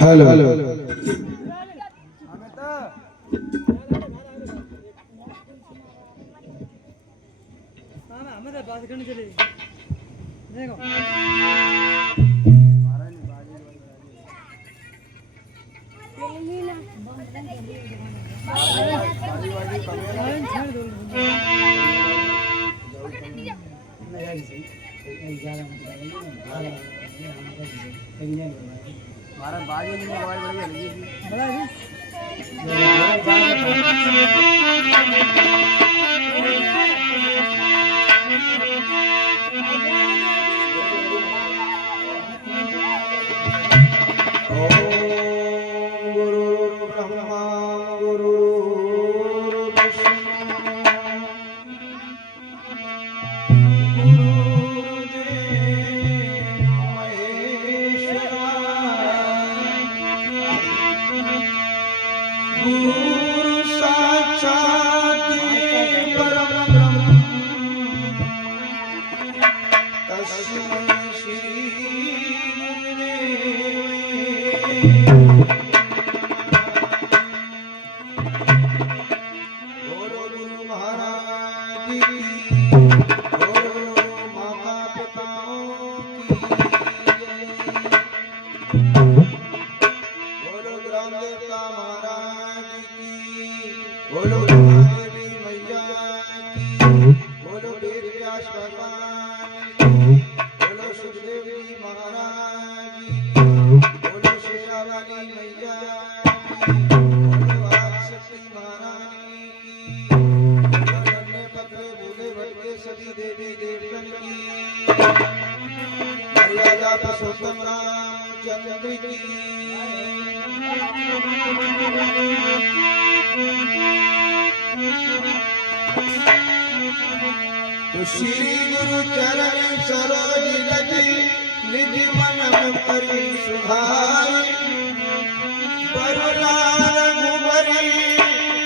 Hello हमें बात करनी चली देखो हमारा बाजी नहीं आवाज बड़ी है तो श्री गुरु चरण सरोज रज निज मन करी सुधार बरनार घुमरी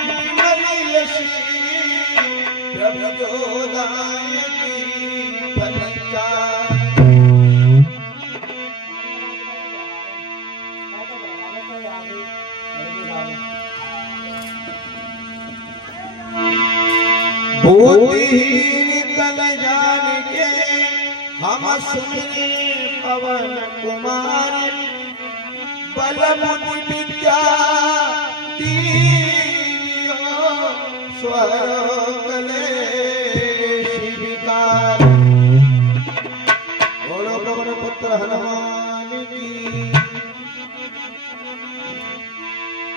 विमल यशी प्रभु जोदायकी फलचार बुद्धिहीन तन जान के हम सुने पवन कुमार बल बुद्धि विद्या दीयो स्वर कलेश विकार बोलो पवन पुत्र हनुमान की।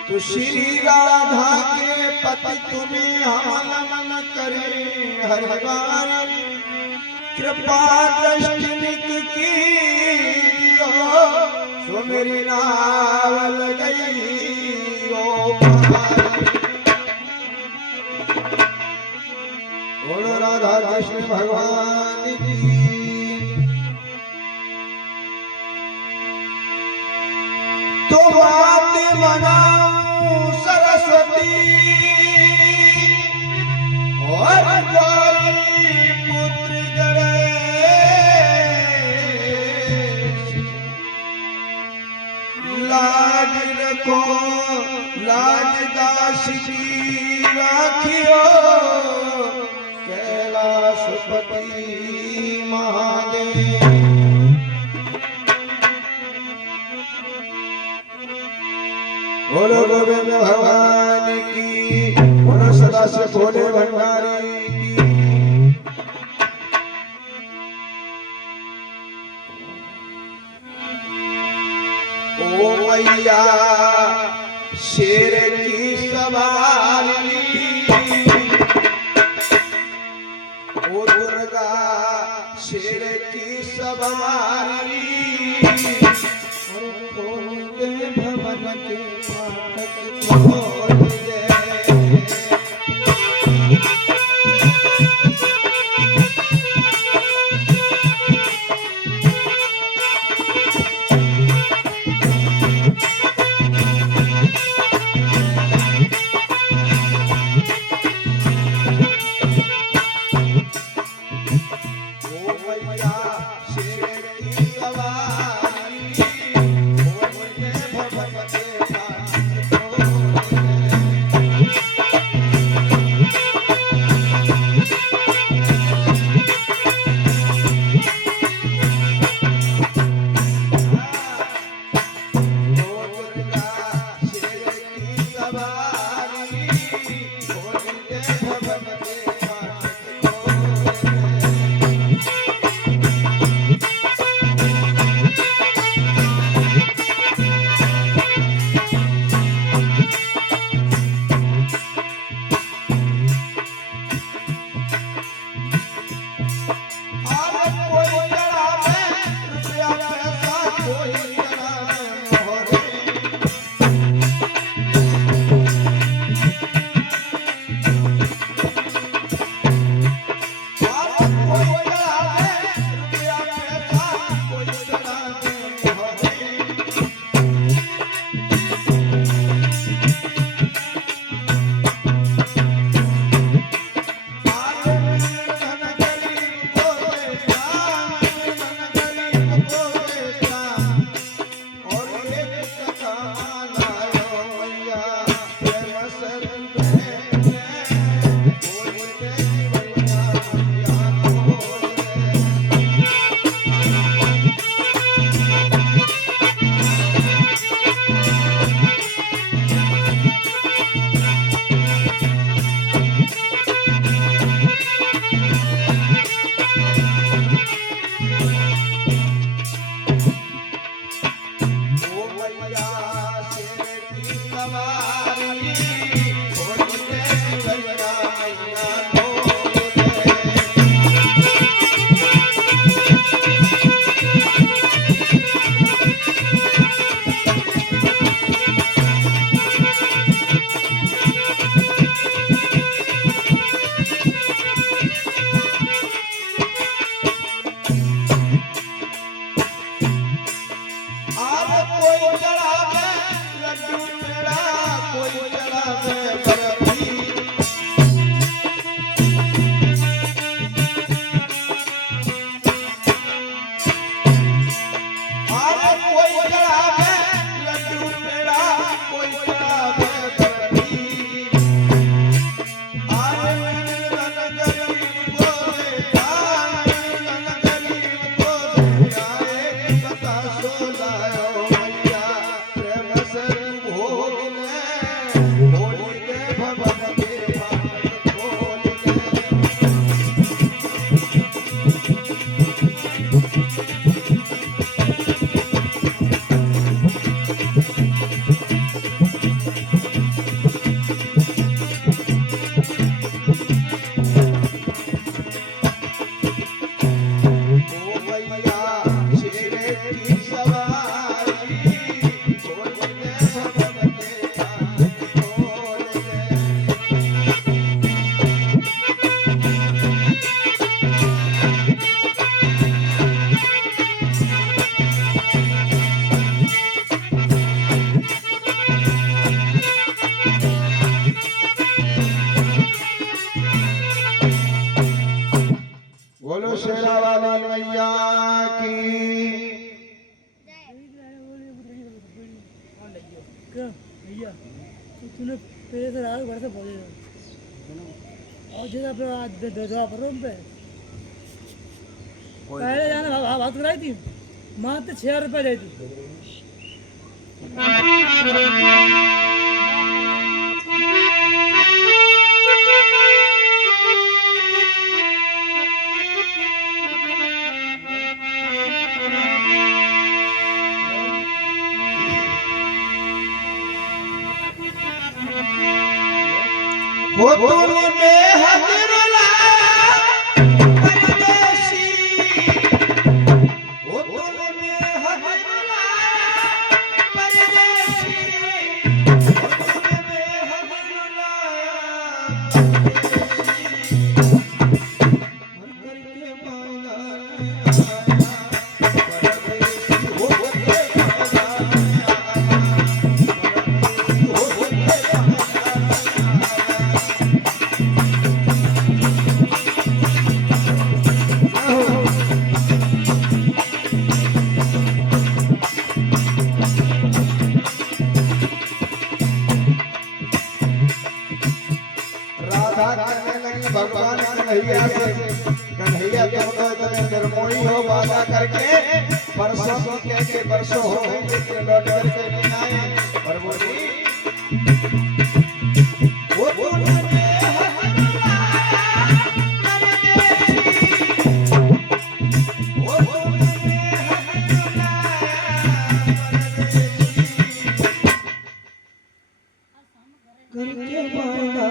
तो श्री राधा के पति तुम्हें हम नमन करे हर बार कृपा दृष्टि निक की सो मेरी नावल गई ओ बोलो राधा कृष्ण भगवान की। तो बात मनाऊं सरस्वती सुपति और गौरी पुत्र गणेश लाज रखो लाज दास की राखियो कैलाशपति महादेव। बोलो गोविंद भगवान की, बोलो सदा से भोले भंडारी की। ओ मैया शेर की सवारी, ओ दुर्गा शेर की सवारी, भवन के फाटक खोल दे। फिर से रात घर से पहुंचे और जिस आप दो पर रूम पे पहले जाना बात कराई थी मात्र 6 रुपये दी थी वो तूने बेहद रुलाया परदेसी, वो तूने बेहद रुलाया परदेसी, वो तूने बेहद रुलाया परदेसी, मन करके मांगा परदेसी, हो गए भगवान कन्हैया से कन्हैया तुम तो इतने निर्मोही हो वादा करके परसों कह के परसों हो गए लौट करके नहीं आए और बोली वो तूने वो तूने करके मांगा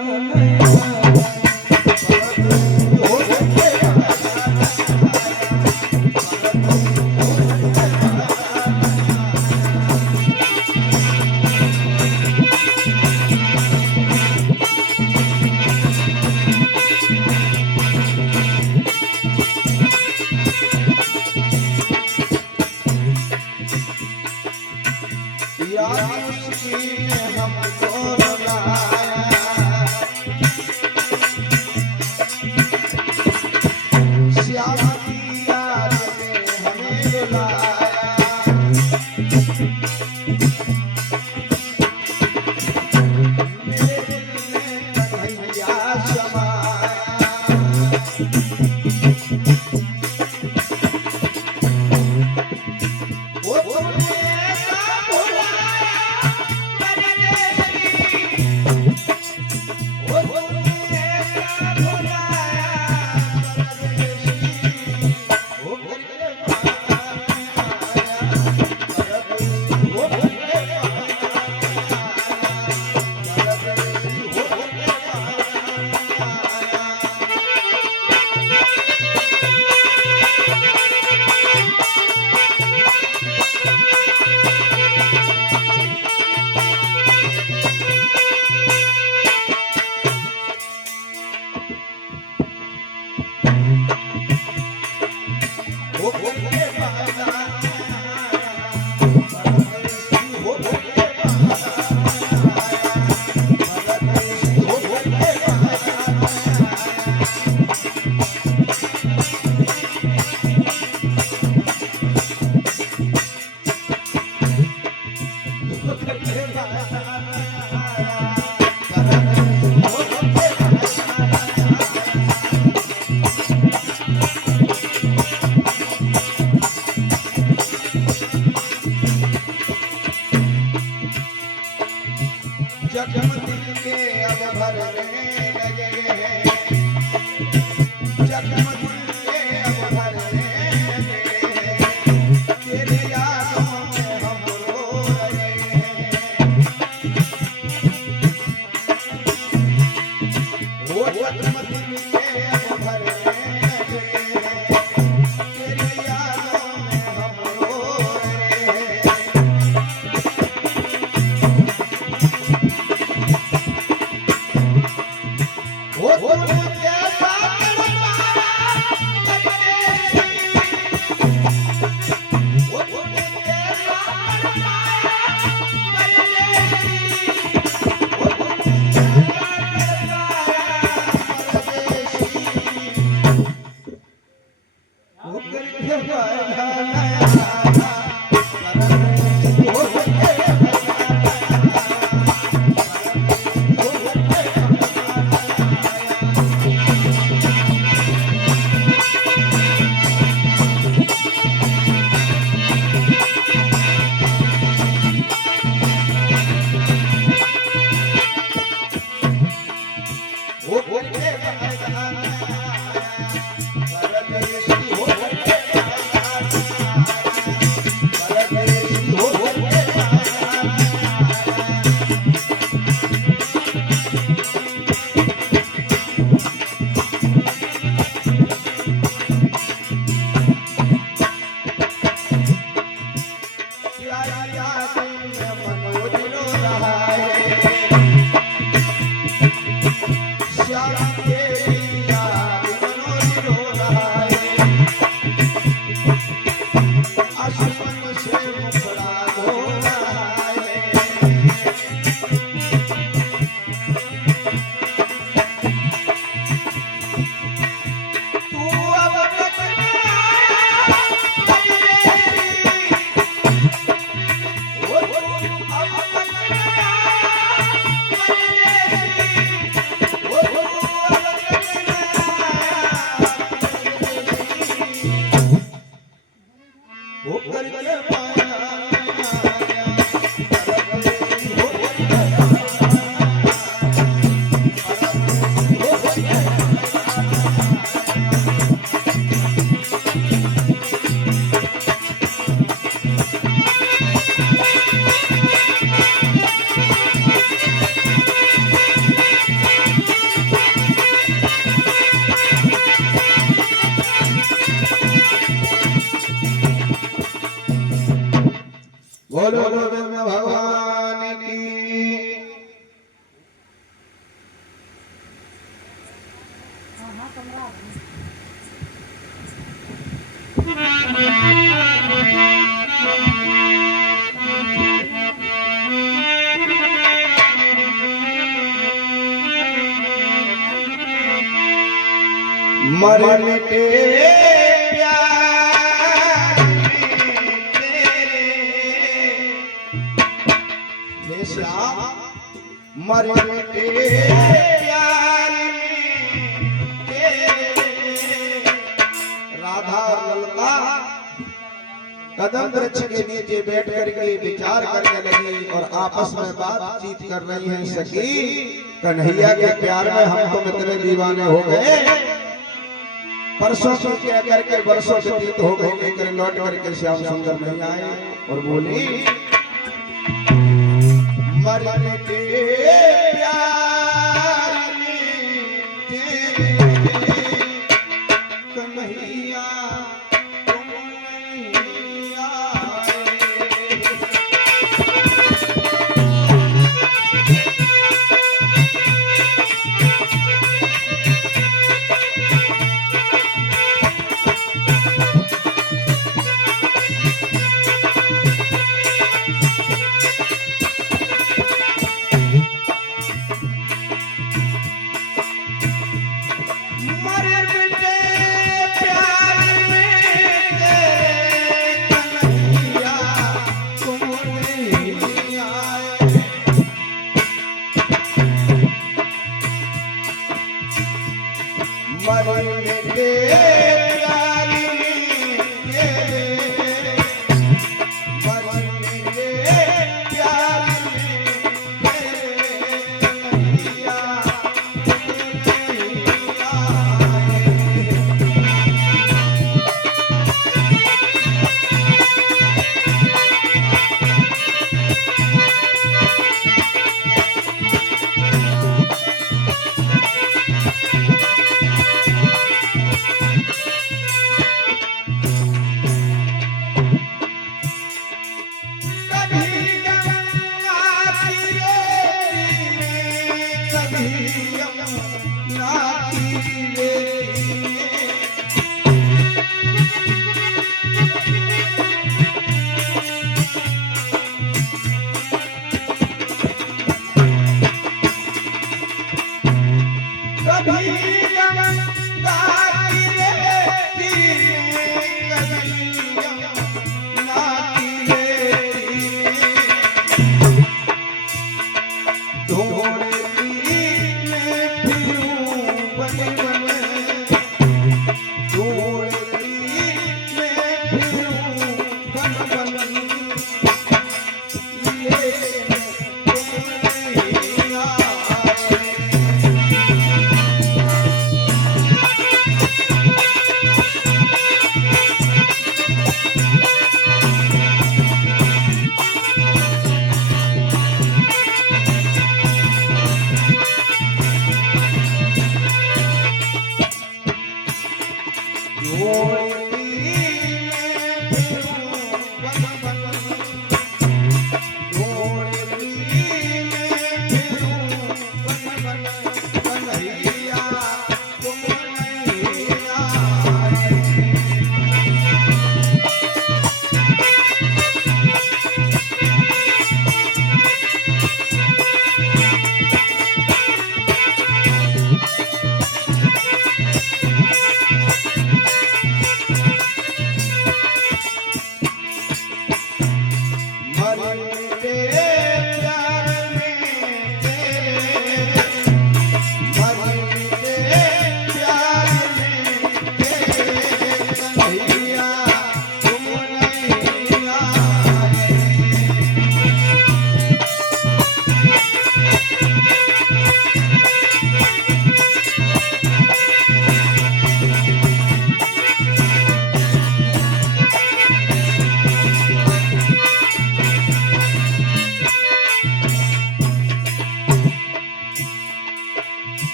जखमदिल के अब भरने लगे हैं, जखमदिल के अब भरने लगे हैं, तेरे यादों में हम रो रहे हैं। वो जखमदिल के अब भरने लगे हैं, तेरे यादों में हम रो रहे हैं। वो तूने कैसा करवाया परदेसी, वो तूने कैसा करवाया परदेसी, वो तूने कैसा करवाया परदेसी। हो करके बहाना परदेसी हो करके बहाना परदेसी हो करके बोलो बोलो भगवान की मर मिटे प्यार में तेरे हे श्याम मर मिटे प्यार में तेरे राधा और ललता कदम वृक्ष के नीचे बैठ करके विचार करने लगी और आपस में बातचीत कर रही हैं। सखी कन्हैया के प्यार में हम तो इतने दीवाने हो गए, परसों से क्या करके वर्षों व्यतीत हो गए, लेकर लौट करके श्याम सुंदर नहीं आए और बोली मर मिटे प्यार में तेरे कन्हैया तुम नहीं आए।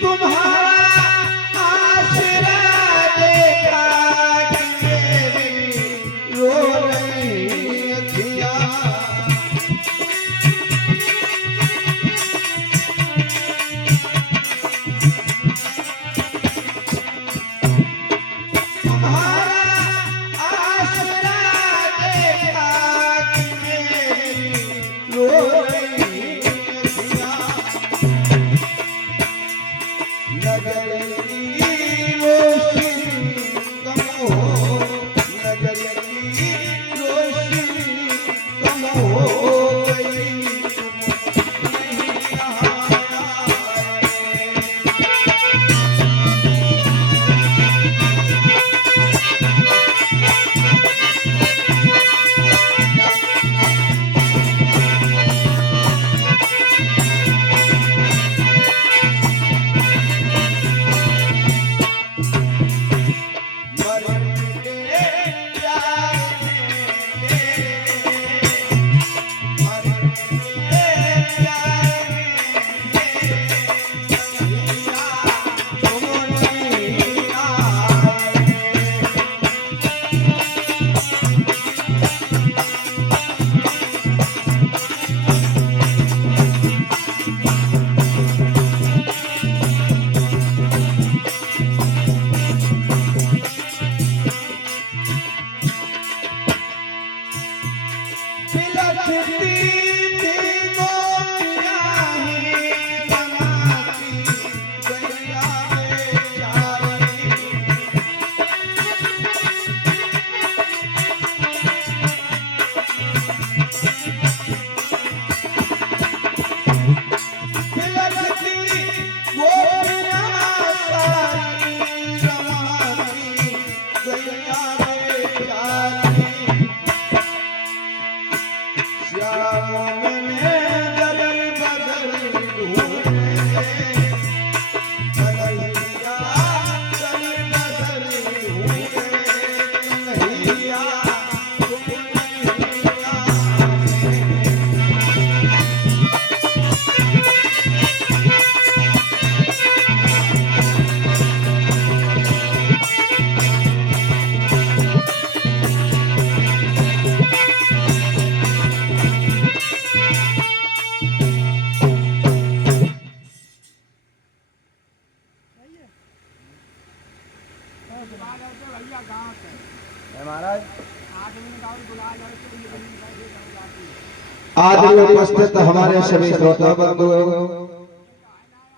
तुम्हारा आसरा देखा कि मेरी रो रही अखियाँ। तुम्हारा आसरा देखा कि मेरी रो रही अखियाँ। नगर की रोशनी कम हो, नगर की रोशनी कम हो गई, तुम नहीं यहाँ आए। मरते प्यार में तेरे, मरते प्यार में तेरे, तुम नहीं आए। बिलखती थी गोपियाँ ही बनाती गैया बेचारी। बिलखती गोपियाँ सारी रमाती गैया बेचारी। श्याम मैंने दर बदल ढूंढे, कन्हैया दर बदल ढूंढे, कन्हैया तुम नहीं आए। महाराज आदि उपस्थित हमारे सभी श्रोता बंधुओं,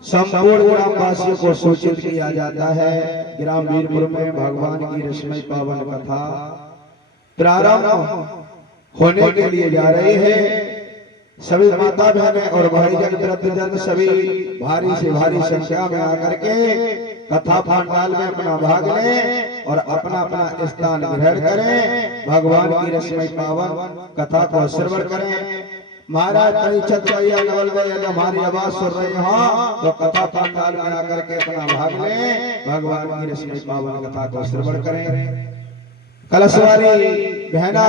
संपूर्ण ग्रामवासियों को सूचित किया जाता है, ग्राम वीरपुर में भगवान की रश्मि पावन कथा प्रारंभ होने के लिए जा रही है। सभी माता बहनें और भाईजन वृद्धजन सभी भारी से भारी संख्या में आकर के कथा पांडाल में अपना भाग लें और अपना अपना स्थान ग्रहण करें। भगवान की रश्मि पावन कथा को श्रवण करें। महाराज परिचत भैया नवल भैया हमारी आवाज सुन रहे हो तो कथा पांडाल में आकर के अपना भाग लें, भगवान की रश्मि पावन कथा को श्रवण करें। कलशवारी बहना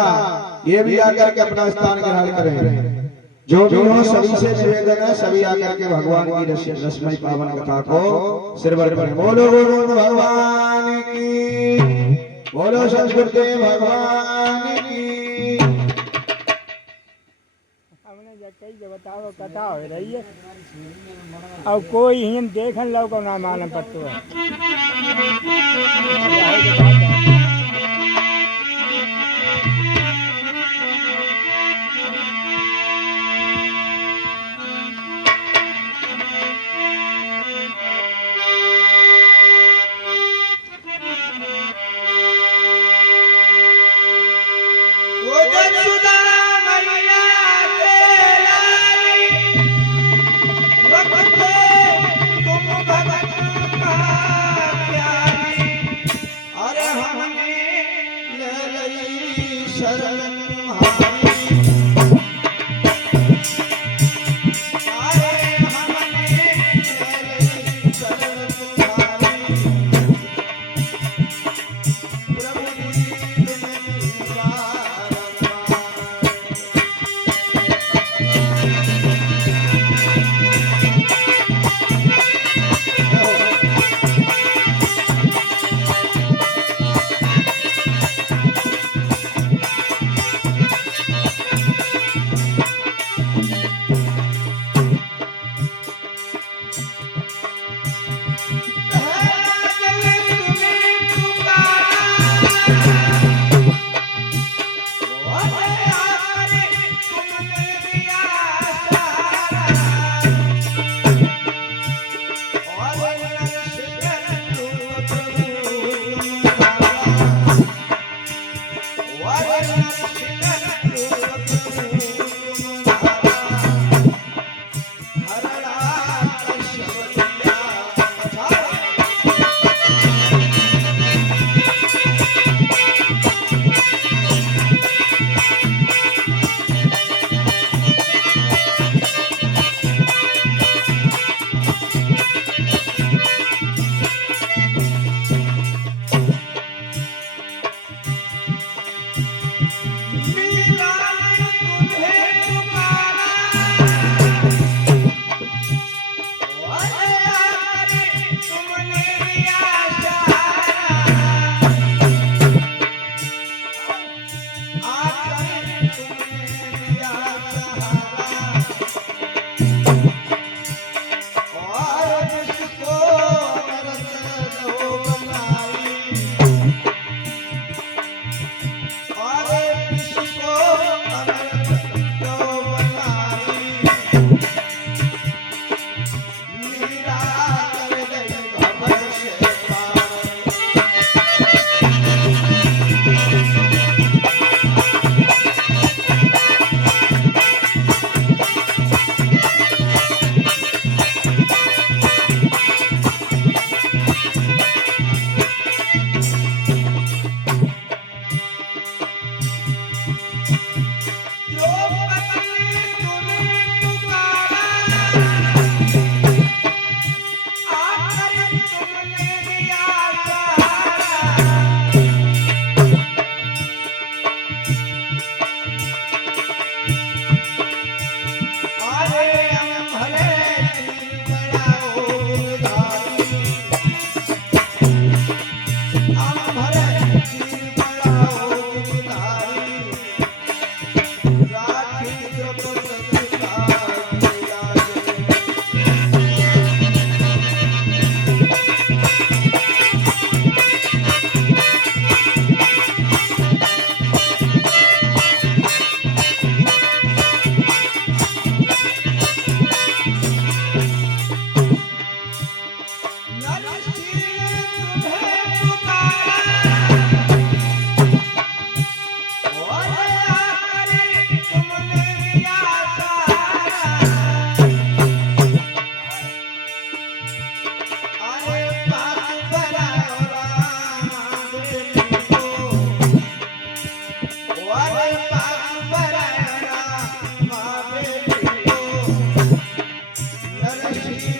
ये भी आकर के अपना स्थान ग्रहण करें। जो भी हो सभी से निवेदन है, सभी आकर के भगवान की रश्मि पावन कथा को श्रवण करें। बोलो बोलो भगवान की, बोलो संस्कृति भगवान की। हमने कई जगह बताओ कथा हो रही है, अब कोई हिम देखन लो को ना मालूम पड़तो है। अरे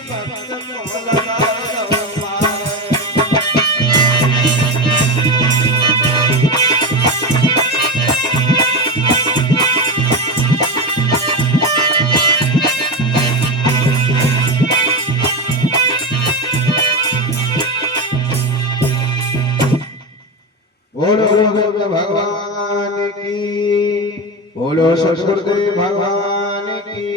भक्त को लगाओ पार। बोलो गोविंद भगवान की, बोलो सतगुरुदेव भगवान की।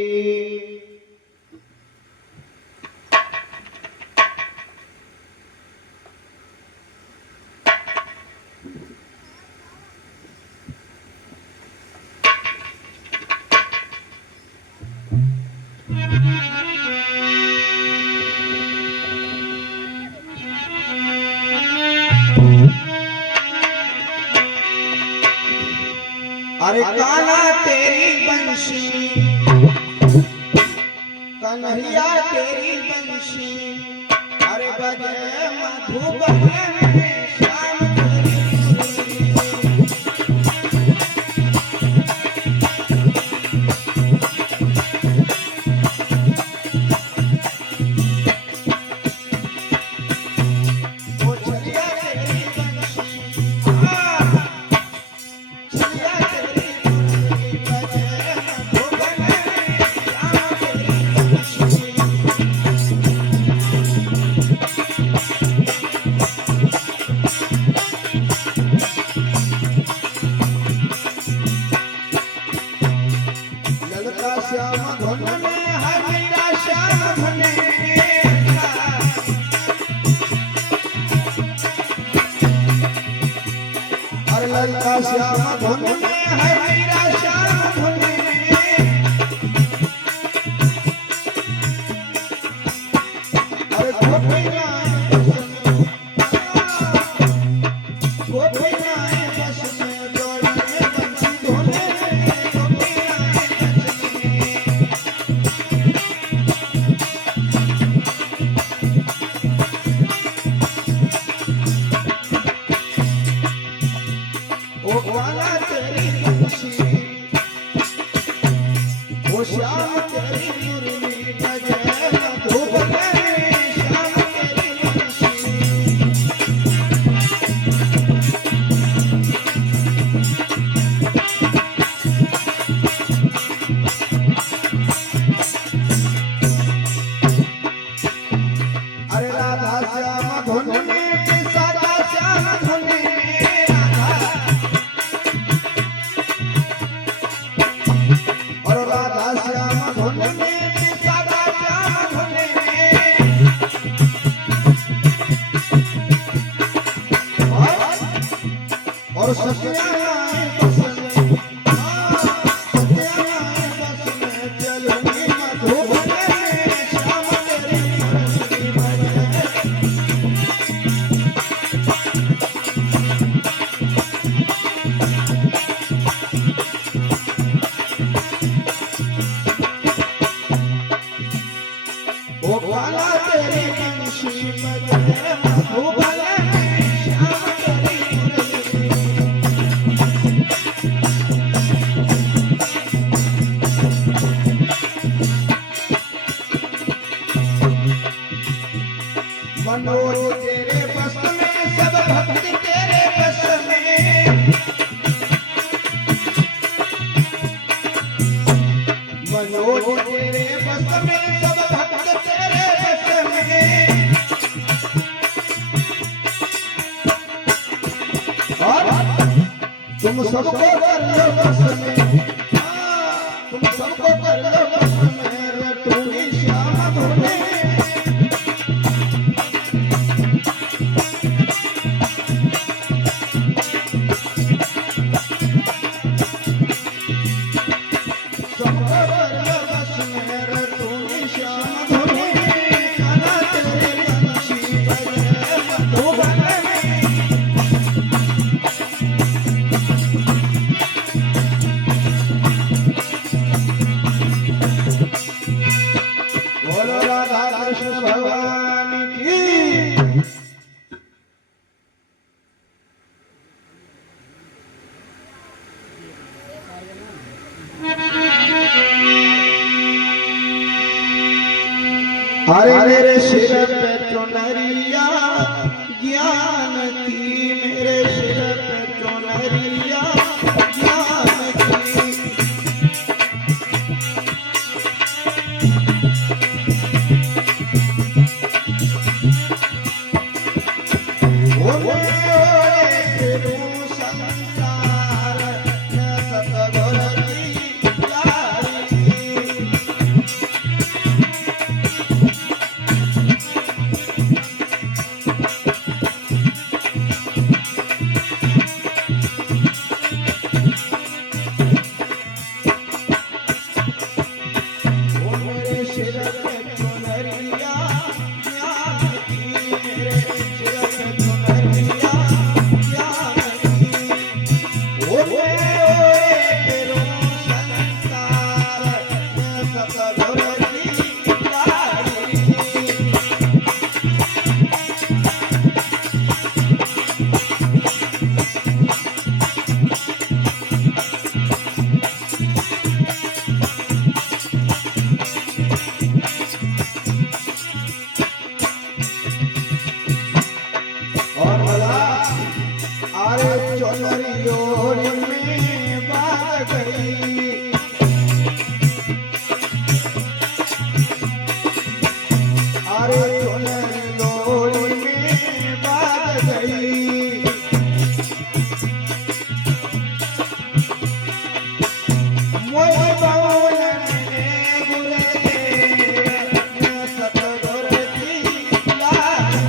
अरे काला तेरी बंशी, कन्हैया तेरी बंशी, अरे बजे मधुबन में श्याम तेरी मुरली। ओ छलिया तेरी बंशी, छलिया तेरी मुरली, बजे मधुबन में श्याम तेरी बंशी। ललका श्याम धुन में है मेरा श्याम धुन मेरा। अरे ललका श्याम धुन में है मेरा श्याम धुन में। अरे गोपियाँ बस में दौड़े बंसी धुन में, गोपियाँ बस में। ओ काला तेरी बंशी, ओ श्याम तेरी मुरली, बजे मधुबन में श्याम तेरी बंशी। अरे राधा श्याम धुन में, सादा श्याम धुन में राधा। और राधा श्याम धुन में, सादा श्याम धुन में। और सत्यानारायण बस में, सत्यानारायण बस में चलूंगी मधुबन में श्याम तेरी मुरली बजे। ओ काला तेरी बंशी, बजे मधुबन में श्याम तेरी मुरली। मनोज तेरे बस में, सब भक्ति तेरे बस में। मनोज तेरे बस में, सब भक्त तेरे बस में। और तुम सबको कर लो बस में, तुम सबको कर लो बस में, रटूंगी श्याम धुन में। अरे मेरे सिर पे चुनरिया ज्ञान की, मेरे सिर पे चुनरिया ज्ञान की। ओरे फिरूं संसार में सतगुर की लारी। मेरे सिर पे चुनरिया ज्ञान की, मेरे सिर पे चुनरिया ज्ञान की। ओरे फिरूं संसार में सतगुर की लारी। और भला आरे चुनरी ओर में बात गई। आरे चुनरी ओर में बात गई। मोई बाउलन ने गुरुदेव ने सतगुर की लारी।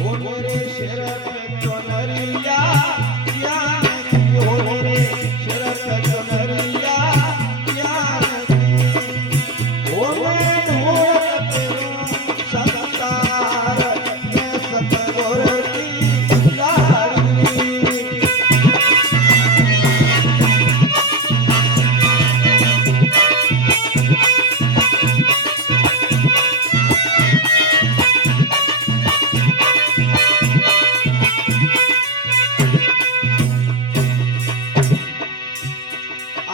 ओ मेरे सिर पे चुनरिया ज्ञान की, ओ मेरे सिर पे चुनरिया ज्ञान की। ओ मैं ढूंढ फिरूं संसार में सतगुर की लारी।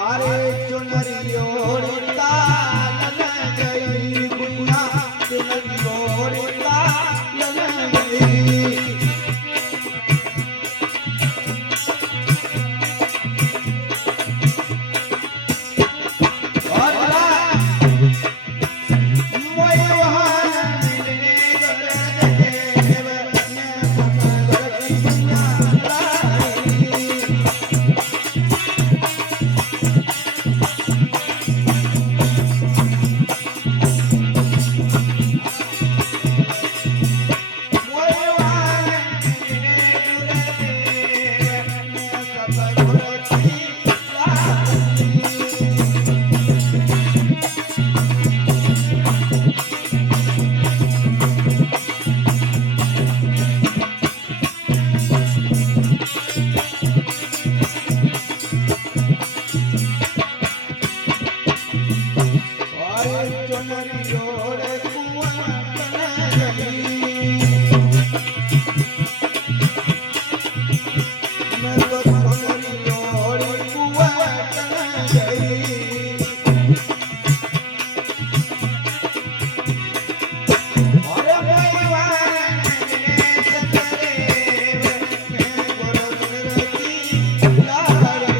आरे चुनरी ओर तालन गई, गुइया चुनरी ओर तालन गई। और भला मोई वहान मिलने गुरुदेव ने सतगुर की लारी। मोई वहान मिलने गुरुदेव ने सतगुर की लारी। और चुनरी ओर कुआं बन गई। मैं तो चुनरी ओर कुआं बन गई। और भगवान ने सतदेव ने गुरुदेव की लारी।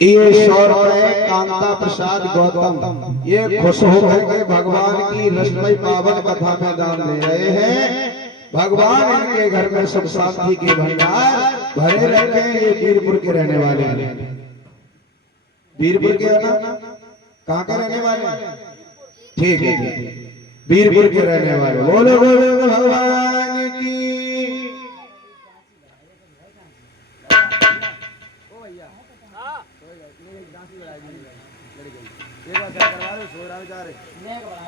ये 100 रुपए कांता प्रसाद गौतम ये खुश होकर के भगवान की रसमय पावन कथा में दान दे रहे हैं। भगवान इनके घर में सुख शांति के भंडार भरे रखे। ये वीरपुर के रहने वाले हैं। वीरपुर के ना कहाँ के रहने वाले? ठीक है, वीरपुर के रहने वाले। बोलो बोलो भगवान की।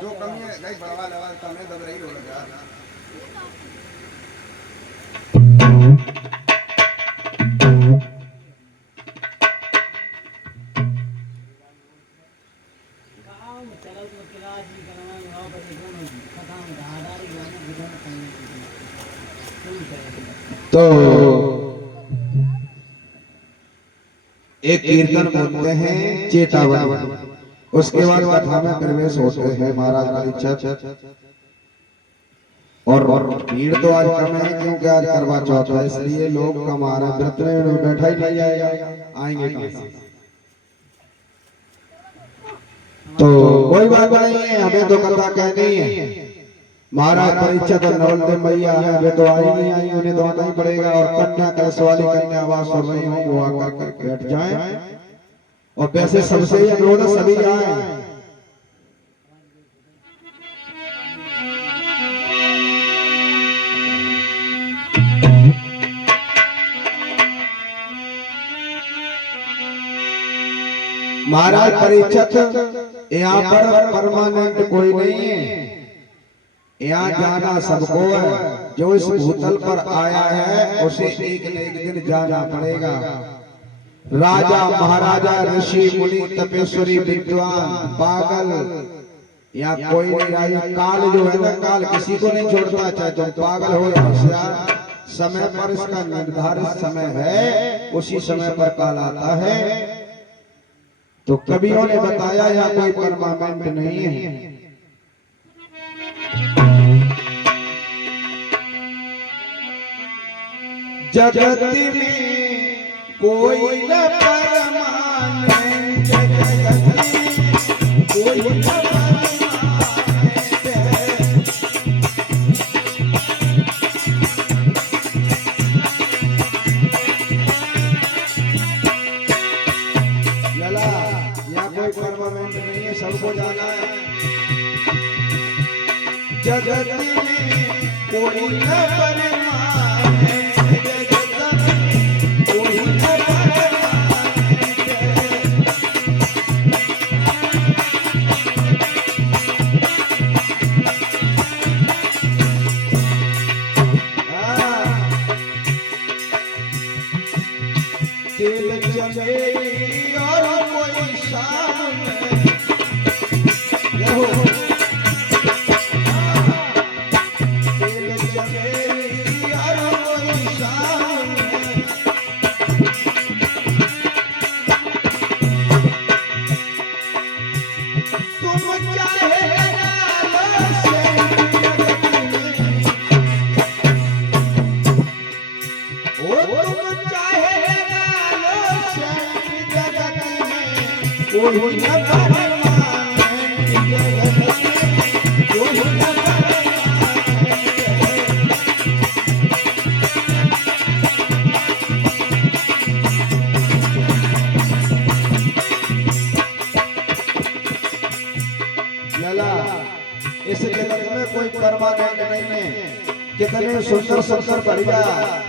जो कमी है गाइस बढ़वा लगा तने दब रही हो लगा। तो एक कीर्तन बोलते हैं चेतावनी, उसके बाद कथा में प्रवेश होते हैं महाराज का इच्छा। और भीड़ तो आज कम है क्योंकि आज करवा चौथ है, इसलिए लोग कम आ रहे हैं। व्रत में बैठा ही नहीं जाएगा, आएंगे कहाँ से? तो कोई बात नहीं है, हमें तो कथा कहनी है। महाराज परीक्षा तो नवलदेव मैया है, वे तो आई नहीं आई, उन्हें तो आना ही पड़ेगा। और कन्या कलश वाली कन्या आवाज सुन रही हूँ, वो आकर के बैठ जाए। और वैसे सबसे ही अनुरोध सभी आए। महाराज परीक्षित यहाँ पर परमानेंट कोई नहीं है, यहाँ जाना सबको है। जो इस भूतल पर आया है उसे एक न एक दिन जाना पड़ेगा। राजा महाराजा ऋषि मुनि तपेश्वरी विद्वान पागल यहाँ कोई नहीं रहा। काल जो है ना, काल किसी को नहीं छोड़ता, चाहे तुम पागल हो या होशियार। समय पर इसका निर्धारित समय है, उसी समय पर काल आता है। तो कवियों ने बताया यहाँ कोई परमानेंट नहीं है। जगत में कोई न परमानेंट, जगत में कोई न परमानेंट। लला यहाँ कोई परमानेंट नहीं है, सबको जाना है। जगत में कोई न परमानेंट, और कोई सामने इस जगत में कोई परमानेंट नहीं है। कितने सुंदर सुंदर बढ़िया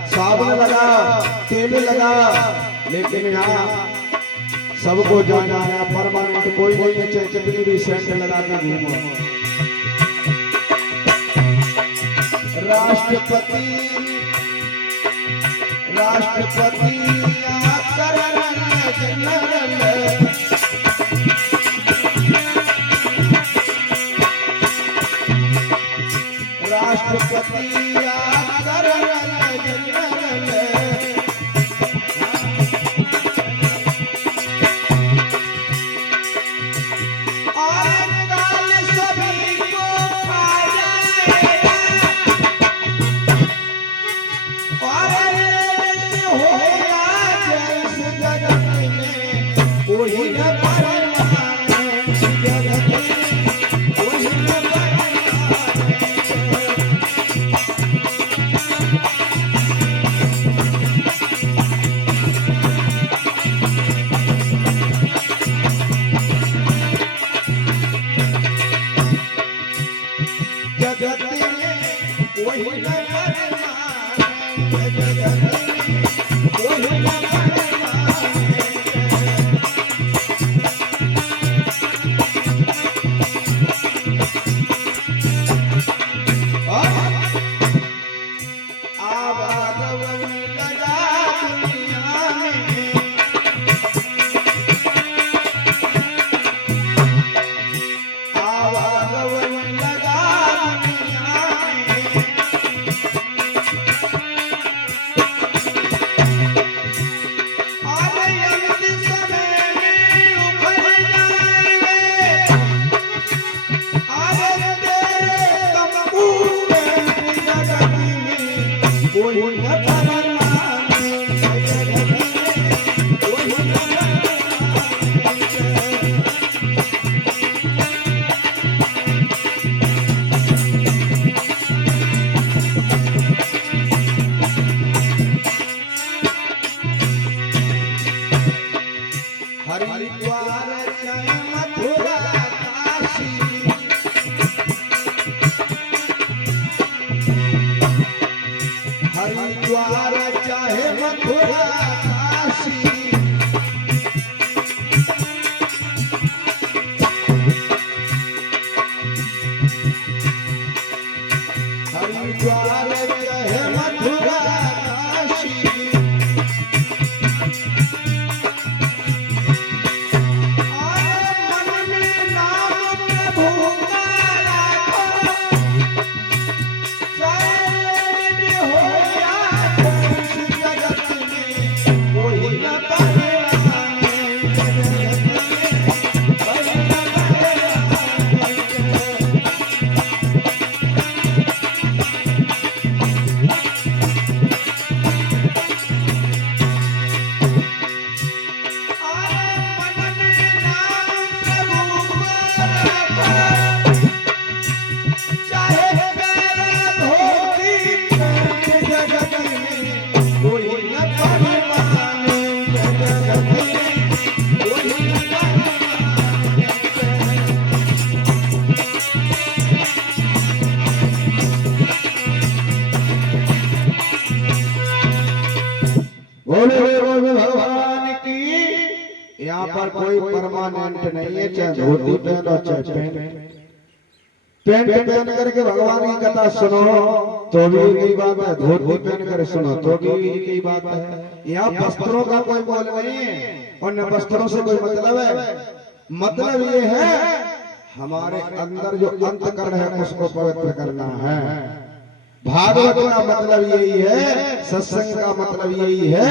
साबुन लगा, तेल लगा, लेकिन यहाँ सबको जाना है, परमानेंट कोई नहीं है। चाहे कितनी भी सेंट लगा के घूमो। राष्ट्रपति राष्ट्रपति कोई न परमाने जगत में कोई न जगत में कोई न परमाने जगत में कोई न हरिद्वार चाहे मथुरा काशी हरिद्वार चाहे मथुरा काशी हरिद्वार चाहे मथुरा काशी बोले भगवान की। यहाँ पर कोई परमानेंट नहीं है, चाहे धोती पहनो चाहे पैंट पहन करके भगवान की कथा सुनो तो भी यही बात है, धोती पहन कर सुनो तो भी यही बात है। यहाँ वस्त्रों का कोई मोल नहीं है और न वस्त्रों से कोई मतलब है। मतलब ये है हमारे अंदर जो अंतःकरण है उसको पवित्र करना है। भागवत का मतलब यही है, सत्संग का मतलब यही है,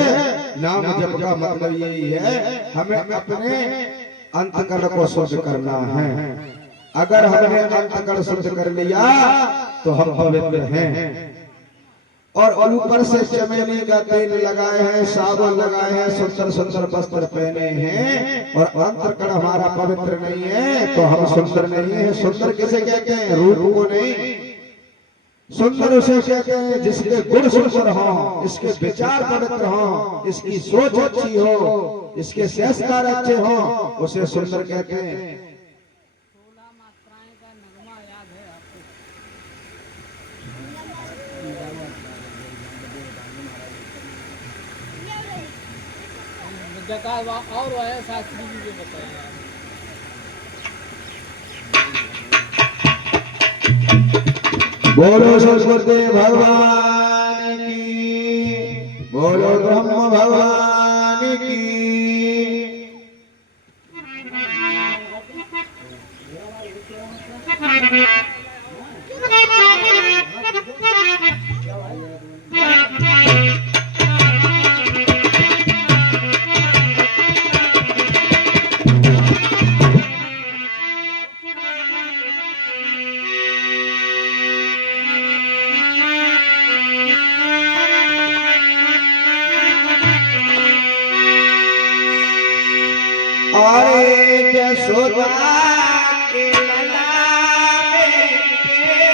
नाम जप का मतलब यही है, हमें अपने अंतःकरण को शुद्ध करना है। अगर हमने अंतःकरण शुद्ध कर लिया तो हम पवित्र हैं। और ऊपर से चमेली का तेल लगाए हैं, साबुन लगाए हैं, सुंदर सुंदर वस्त्र पहने हैं और अंतःकरण हमारा पवित्र नहीं है तो हम सुंदर नहीं है। सुंदर किसे कहते हैं? रूप को नहीं। सुंदर उसे कहते हैं जिसके गुण सुंदर हो, इसके विचार पवित्र हो, इसकी सोच अच्छी हो, इसके संस्कार अच्छे हो, उसे सुंदर कहते हैं। 16 मात्राएं का नगमा याद है आपको? और है शास्त्री जी जो बताया। बोलो सरस्वती भगवान की, बोलो ब्रह्म भगवान की। अरे जसोदा के लला मेरे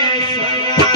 यशोदा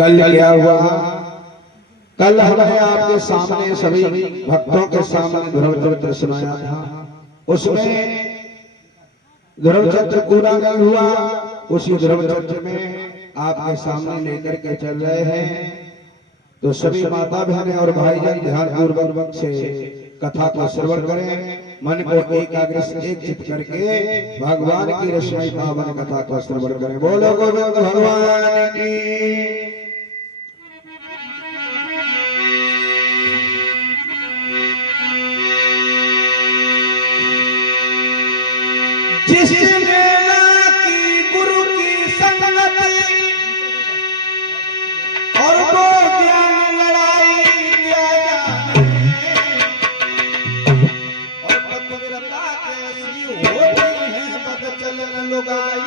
कल क्या हुआ? कल हमने आपके सामने सभी भक्तों के सामने ध्रुव चरित्र सुनाया था। उसमें ध्रुव चरित्र पूरा नहीं हुआ। उसी ध्रुव चरित्र में आपके सामने लेकर के चल रहे हैं। तो सभी माता बहनें और भाईजान ध्यानपूर्वक से कथा को श्रवण करें। मन को एकाग्र एक चित करके भगवान की रसमयी पावन कथा को श्रवण करें। बोलो गोविंद भगवान की। जिसने की गुरु की संगति और वो ज्ञान लड़ाई और पतिव्रता कैसी होती है बद चलन लुगाई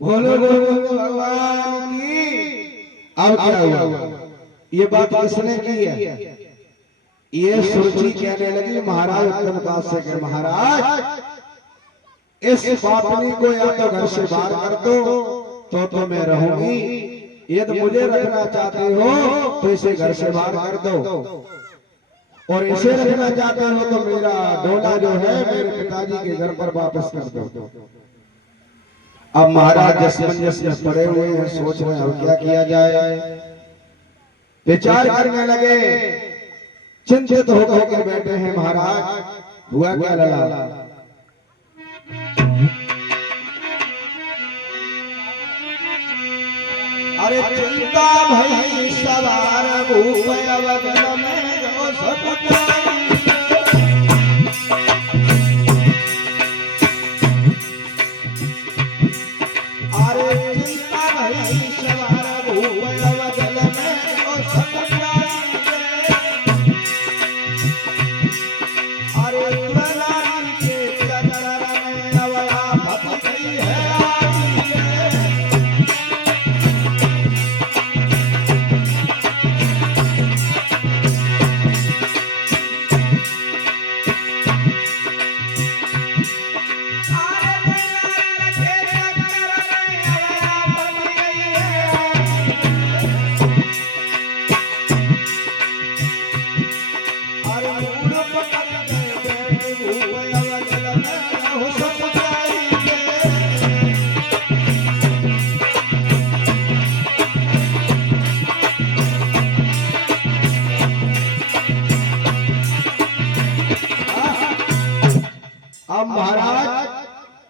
बोलो भगवान की। अब क्या हुआ? ये बात किसने की है? ये सुरची कहने लगी महाराज उत्तम काश्य के महाराज, इस पापनी को या तो घर से बाहर कर दो तो मैं रहूंगी। यदि मुझे रखना चाहते हो तो इसे घर से बाहर कर दो, और इसे रखना चाहते हो तो मेरा डोला जो है मेरे पिताजी के घर पर वापस कर दो। अब महाराज जसमंजस में पड़े हुए हैं, सोच रहे हैं अब क्या किया जाए। विचार करने लगे, चिंतित होकर के बैठे हैं। महाराज हुआ क्या लला? अरे चिंता भई सवार भूप अवगन में जो सब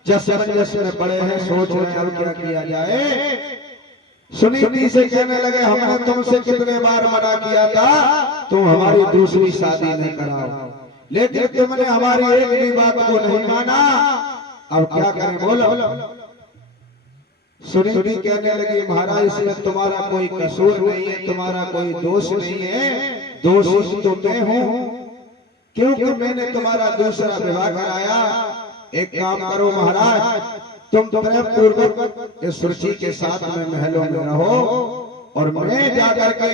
जसमंजस में पड़े हैं, सोच रहे हैं क्या किया जाए। सुनीति से कहने लगे, हमने तुमसे कितने बार मना किया था तुम हमारी दूसरी शादी नहीं कराओ, लेकिन तुमने हमारी एक भी बात को नहीं माना। अब क्या करें बोलो। सुनीति कहने लगी, महाराज इसमें तुम्हारा कोई कसूर नहीं है, तुम्हारा कोई दोष नहीं है, दोषी तो मैं हूँ, क्योंकि मैंने तुम्हारा दूसरा विवाह कराया। एक काम करो महाराज, तुम प्रेम पूर्वक इस सुरची के साथ में महलों में रहो और मैं जाकर के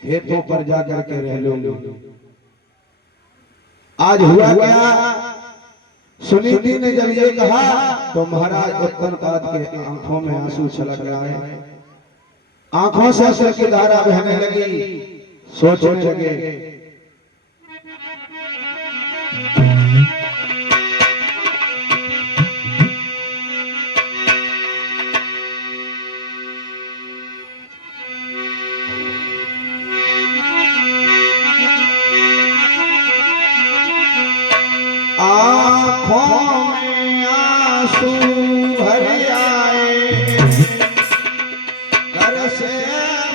खेतों पर जाकर के रह लूंगी। आज हुआ क्या? सुनीति ने जब ये कहा तो महाराज उत्तमकाद के आंखों में आंसू छलक आए, आंखों से आंसू की धारा बहने लगी। सोचने लगे, आँखों में आंसू भर आए, घर से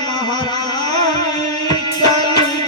महारानी चली।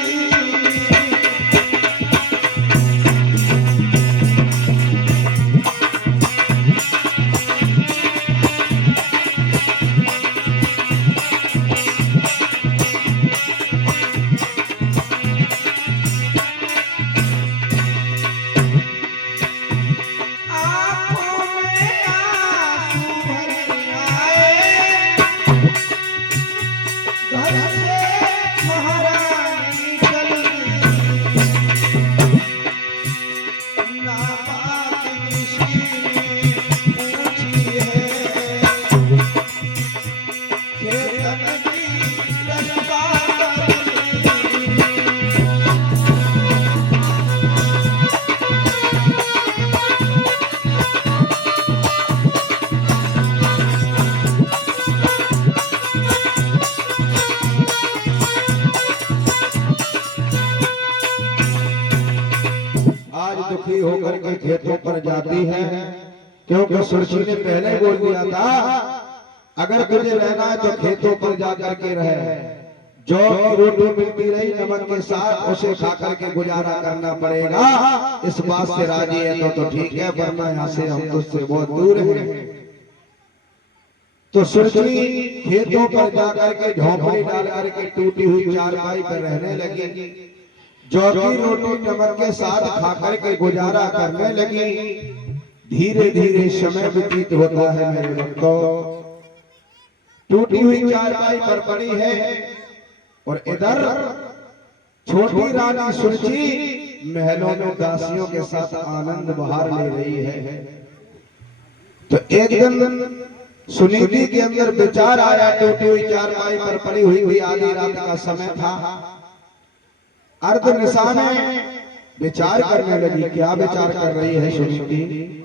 होकर के खेतों पर जाती है, क्योंकि सुरची ने पहले बोल दिया था अगर तुझे रहना है तो खेतों पर जा करके रहे, जो रोटी मिलती रही नमक के साथ उसे खा करके गुजारा करना पड़ेगा। इस बात से राजी है तो ठीक है, वरना यहाँ से हम तुझसे बहुत दूर हैं। तो सुरची खेतों पर जाकर के झोंपड़ी डाल करके टूटी हुई चारपाई पर रहने लगी, जो की रोटी नमक के साथ खा करके गुजारा करने लगी। धीरे धीरे समय व्यतीत होता है मेरे भक्तों, टूटी हुई चारपाई पर पड़ी है और इधर छोटी रानी सुरची महलों में दासियों के साथ आनंद बहार ले रही है। तो एक दिन सुनीति के अंदर विचार आया, टूटी हुई चारपाई पर पड़ी हुई आधी रात का समय था, अर्ध निशा में विचार करने लगी। क्या विचार कर रही है सुनीति?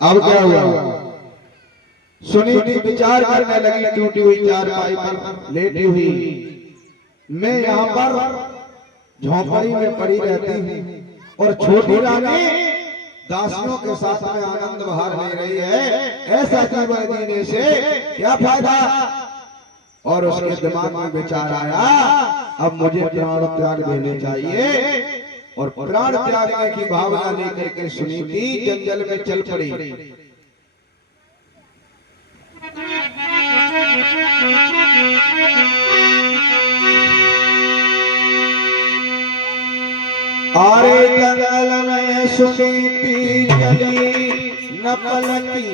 अब क्या हुआ? सुनीति विचार करने लगी, टूटी हुई चारपाई पर लेटी हुई, मैं यहाँ पर झोंपड़ी में पड़ी रहती हूँ और छोटी रानी दासियों के साथ में आनंद बहार ले रही है, ऐसा जीवन जीने से क्या फायदा? और उसके दिमाग में विचार आया अब मुझे प्राण त्याग देने चाहिए, और प्राण त्यागने की भावना लेकर के सुनीति जंगल में चल पड़ी। आरे जंगल में सुनीति चली, न पलकी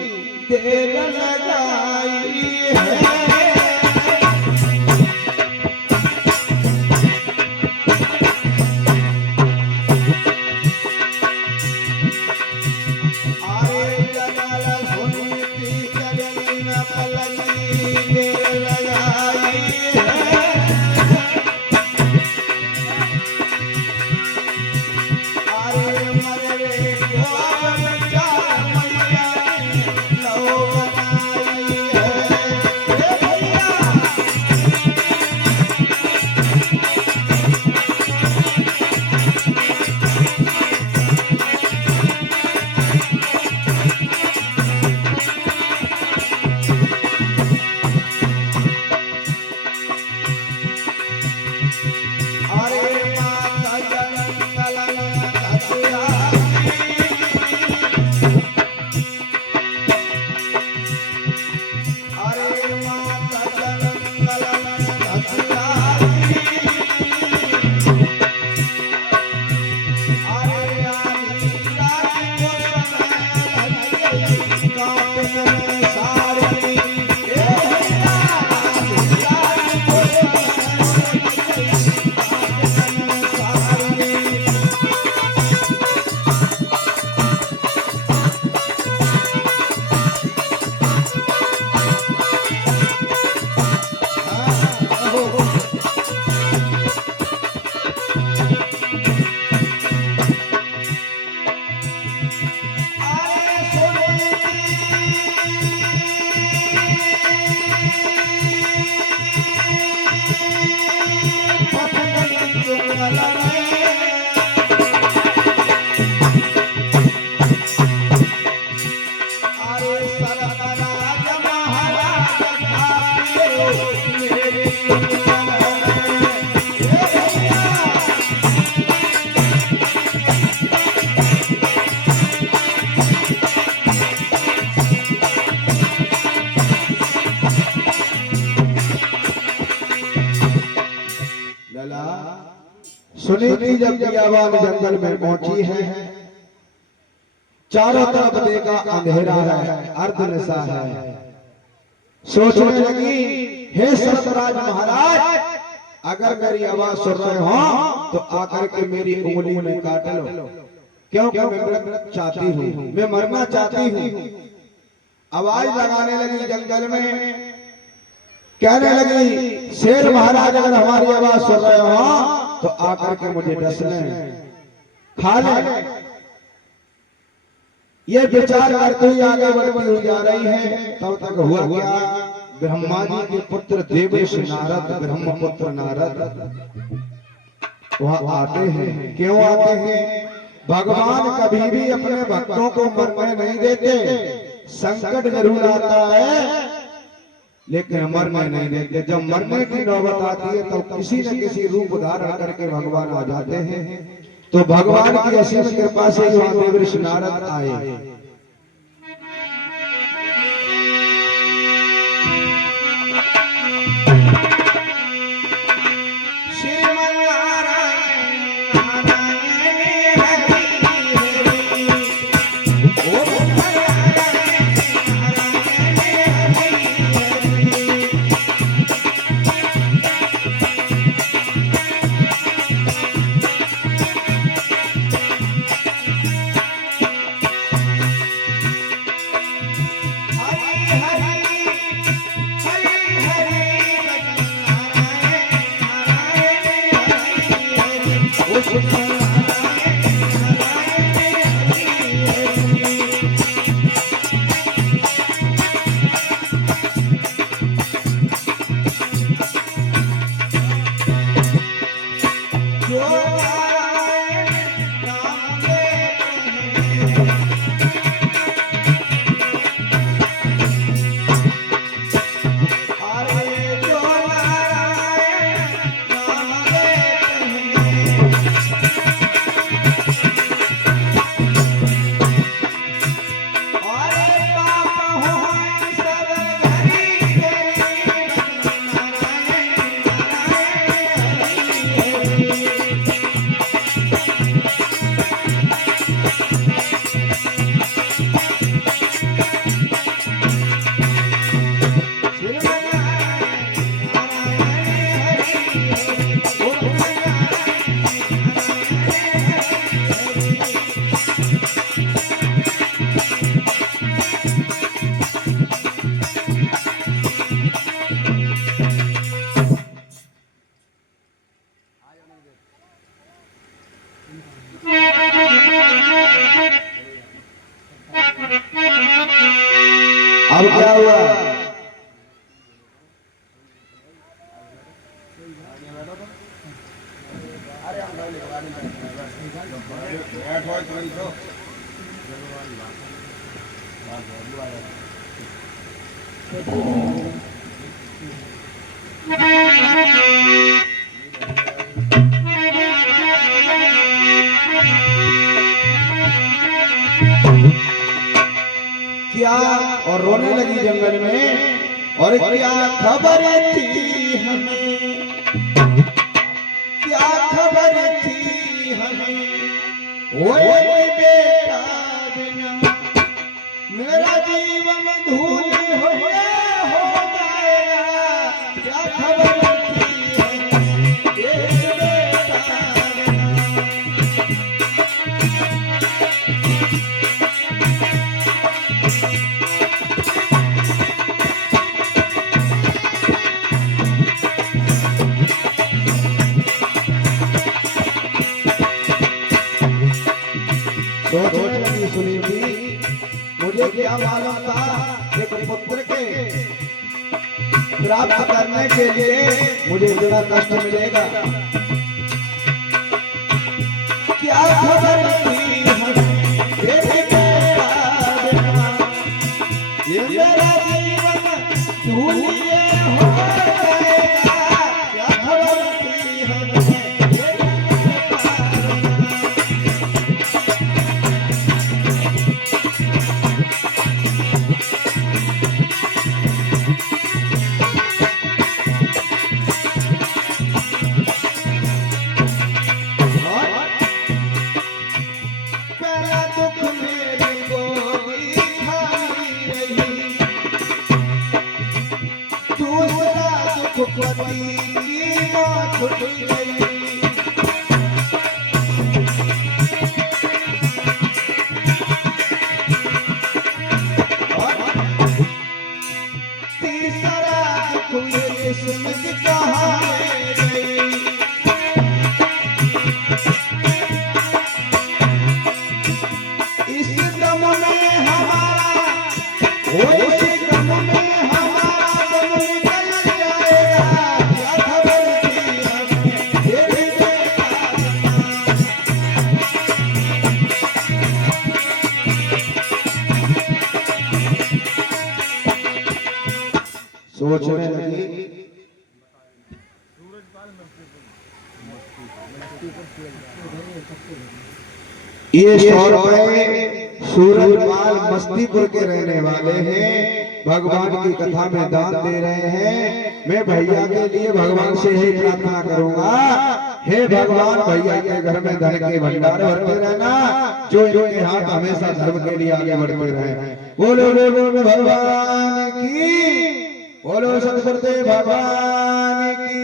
देर लगाई है। लड़की जब बियाबान जंगल में पहुंची है, चारों तरफ देखा अंधेरा है, अर्धनिशा है। सोचने लगी, हे सरफराज महाराज, अगर मेरी आवाज सुन रहे हो तो आकर के मेरी उंगली में काट लो, क्योंकि मैं मरना चाहती हूँ, मैं मरना चाहती हूँ। आवाज लगाने लगी जंगल में, कहने लगी, शेर महाराज अगर हमारी आवाज सुन रहे हो तो आकर के मुझे डस लें, खा लें। ये विचार करते हुए आगे बढ़ती हुई जा रही है। तब तक हुआ क्या, ब्रह्मा जी के पुत्र देवेश नारद, ब्रह्मपुत्र नारद वहां आते हैं। क्यों आते हैं? भगवान कभी भी अपने भक्तों को मरने नहीं देते। संकट जरूर आता है लेकिन मरने नहीं देते। जब मरने की नौबत आती है तो किसी न किसी रूप धारण करके भगवान आ जाते हैं। तो भगवान की असीम कृपा से वहां देवेश नारद आए। अब क्या हुआ? क्या? और रोने लगी जंगल में। और क्या खबर थी हमें, क्या खबर थी हमें, वो एक बेटा बिना मेरा जीवन धूल हो जाएगा। क्या खबर थी हमें, एक बेटा सुनी थी। मुझे क्या मालूम था एक पुत्र के प्राप्त करने के लिए मुझे इतना कष्ट मिलेगा। क्या खबर थी हमें, एक बेटा बिना ये मेरा जीवन धूलिए हो जाएगा। क्या खबर थी हमें, पति की मौत छूट गई। तीसरा दुख ये किस्मत कहाँ ले गई। इस गम में हमारा इस गम में हमारा गम निकल जाएगा। क्या खबर थी हमें फिर देखा। सोचने लगी ये 100 रुपए सूरजपाल मस्तीपुर के रहने वाले हैं, भगवान की कथा में दान दे रहे हैं। मैं भैया के लिए भगवान से यही प्रार्थना करूंगा, हे भगवान भैया के घर में धन के भंडार भरते रहना, जो इनके हाथ हमेशा धर्म के लिए आगे बढ़ते रहे। बोलो बोलो भगवान की, बोलो सतगुरुदेव भगवान की,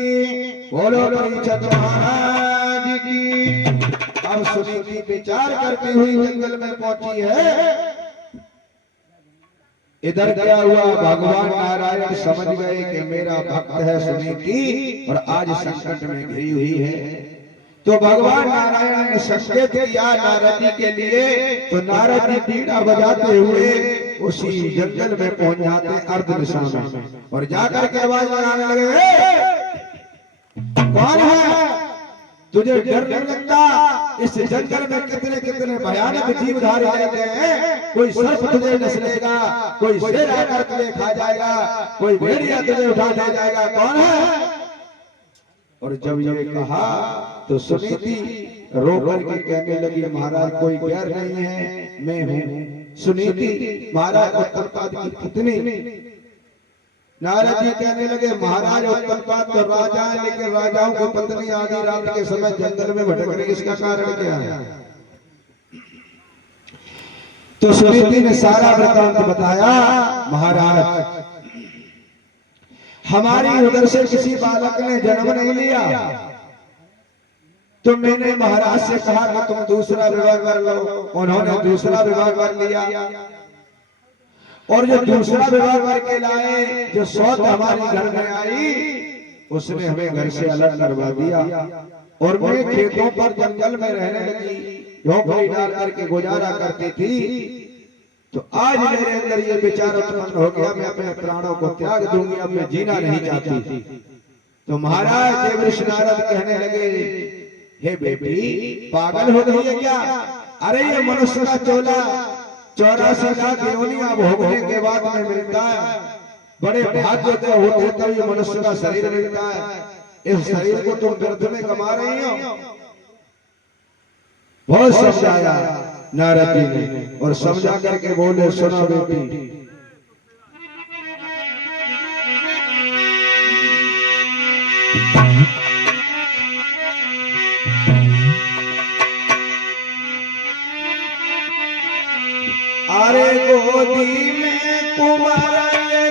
बोलो परीक्षित महाराज की। अब सुनीति विचार करती हुई जंगल में पहुंची है। इधर क्या हुआ, भगवान नारायण समझ गए कि मेरा भक्त है सुनीति और आज संकट में घिरी हुई है। तो भगवान नारायण ने संकेत किया नारद जी के लिए। तो नारद जी बीड़ा बजाते हुए उसी जंगल में पहुंच जाते अर्ध दिशा में, और जाकर के आवाज लगाने लगे, कौन है, तुझे डर नहीं लगता? इस जंगल में कितने कितने भयानक जीवधारी रहते हैं। कोई सर्प तुझे नस लेगा, कोई शेर आकर तुझे खा जाएगा, कोई भेड़िया तुझे उठा ले जाएगा, कौन है? और जब ये कहा तो सुनीति रो करके कहने लगी, महाराज कोई गैर नहीं है, मैं हूँ सुनीति, महाराज उत्तरपाद की पत्नी। नारद जी कहने लगे, महाराज उत्तरपाद तो राजा है, लेकिन राजाओं की पत्नी आधी रात के समय जंगल में भटक रही, इसका कारण क्या है? तो सुनीति ने सारा वृत्तांत बताया। महाराज हमारी उधर से किसी बालक ने जन्म नहीं लिया, तो मैंने महाराज से कहा कि तुम दूसरा विवाह कर लो। उन्होंने दूसरा विवाह कर लिया, और जो दूसरा विवाह करके लाए, जो सौत हमारी घर में आई, उसने हमें घर से अलग करवा दिया। और मैं खेतों पर जंगल में रहने लगी, झोंपड़ी डाल करके गुजारा करती थी। तो आज मेरे अंदर ये विचार उत्पन्न हो गया, मैं अपने प्राणों को त्याग दूंगी, अब मैं जीना नहीं चाहती। तो महाराज देवर्षि नारद कहने लगे, हे बेटी पागल हो गई है क्या? अरे ये मनुष्य का चोला 84 लाख योनियां भोगने के बाद में मिलता है। बड़े भाग्य होते तब ये मनुष्य का शरीर मिलता है। इस शरीर को तुम व्यर्थ में कमा रही हो। बहुत समझाया नारद जी ने, और समझा करके बोले, सुनो बेटी, अरे गोदी में कुमार जाए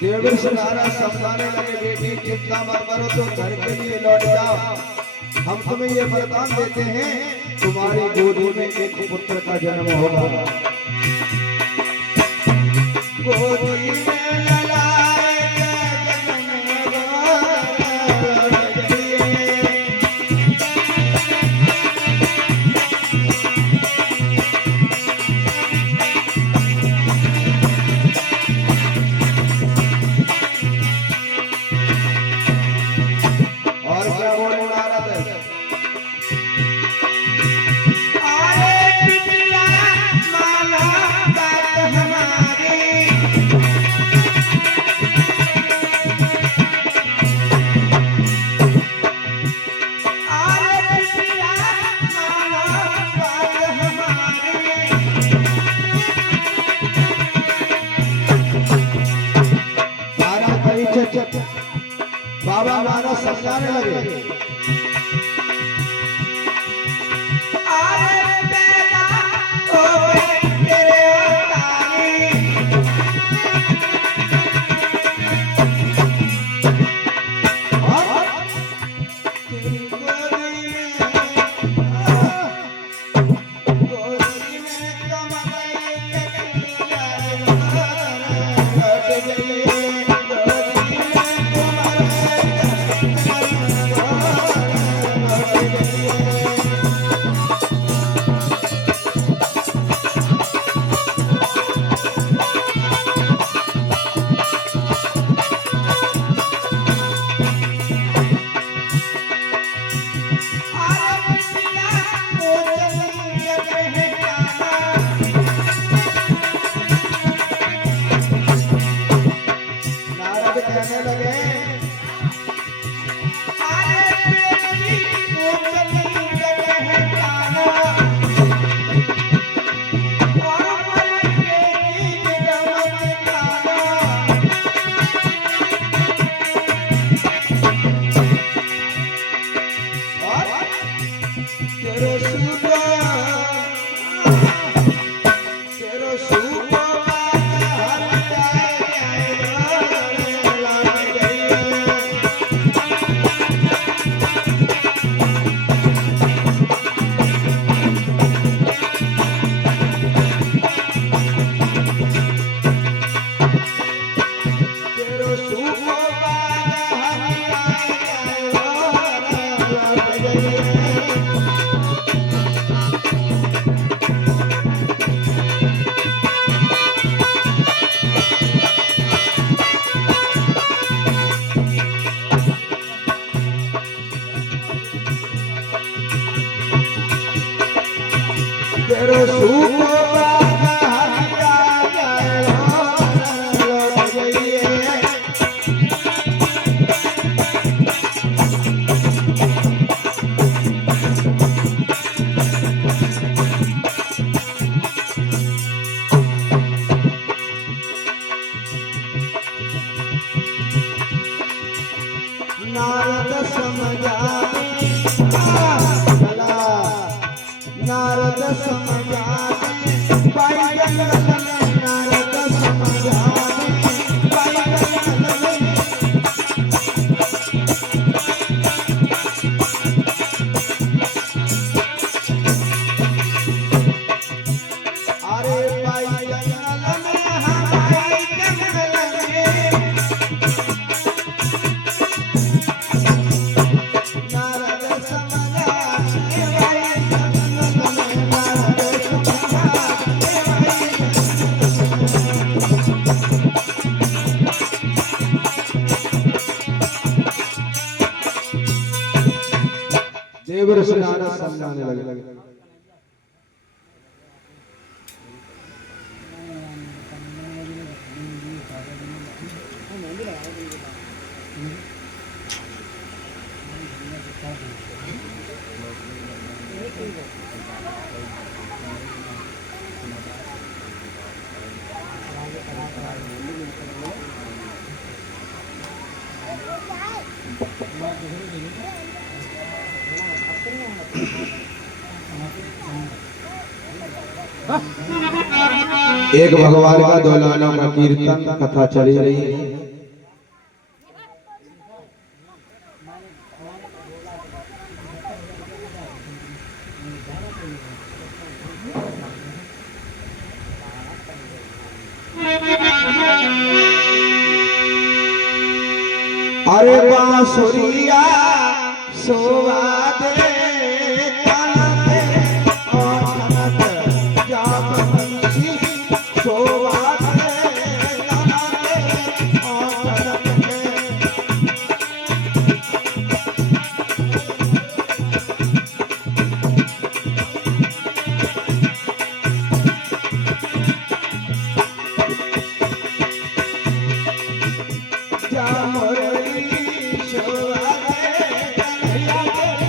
देवर्षि नारद समझाने लगे, बेटी चिंता मत करो, तुम घर के लिए लौट जाओ। हम तुम्हें ये वरदान देते हैं, तुम्हारी गोदी में एक पुत्र का जन्म होगा। गोदी में ललाए समझाने लगे तेरो सुख नारद समझावे नारद समझावे पाई जंगल में नारद समझावे पाई जंगल में अरे पाई जंगल में हमारे जंगल में नारद समझावे पाई जंगल में नारद देवर से नारद समझाने लगे एक भगवान का दो लालों का कीर्तन कथा चली रही है। अरे बांसुरिया सोवा दे तनते ओठनत जाप बंसी सोवा दे तनते ओठनत जा मोरी सोवा दे कन्हैया